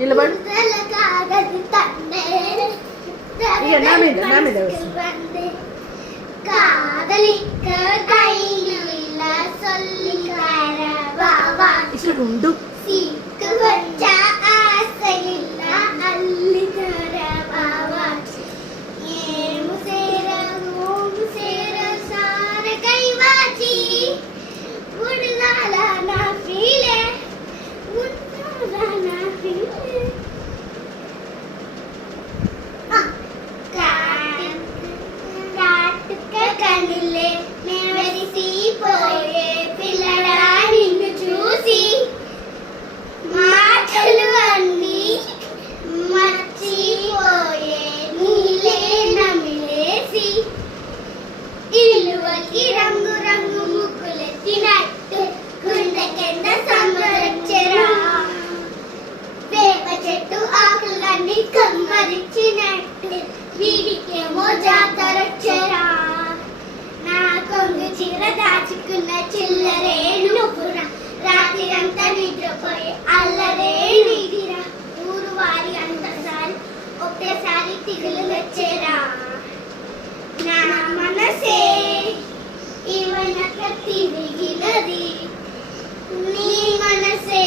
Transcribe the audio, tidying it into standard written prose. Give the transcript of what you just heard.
నిలబడి ఇక నా మీద ఇక్కడ ఉండు రంగు రంగు ముగ్గులెత్తినట్టు గుండె కింద సంబరచ్చరా వేప చెట్టు ఆకులన్నీ కమ్మరిచ్చినట్టు వీడికేమో జాతరొచ్చరా నా కొంగు చీర దాచుకున్న చిల్లరే నువ్వురా రాత్రిరంతా నిద్రపోయి అల్లరే నీదిరా ఊరు వారి అంతసారి ఒకేసారి తిగులు వచ్చేరా నా మనసే ఇవనక తిరిగినది నీ మనసే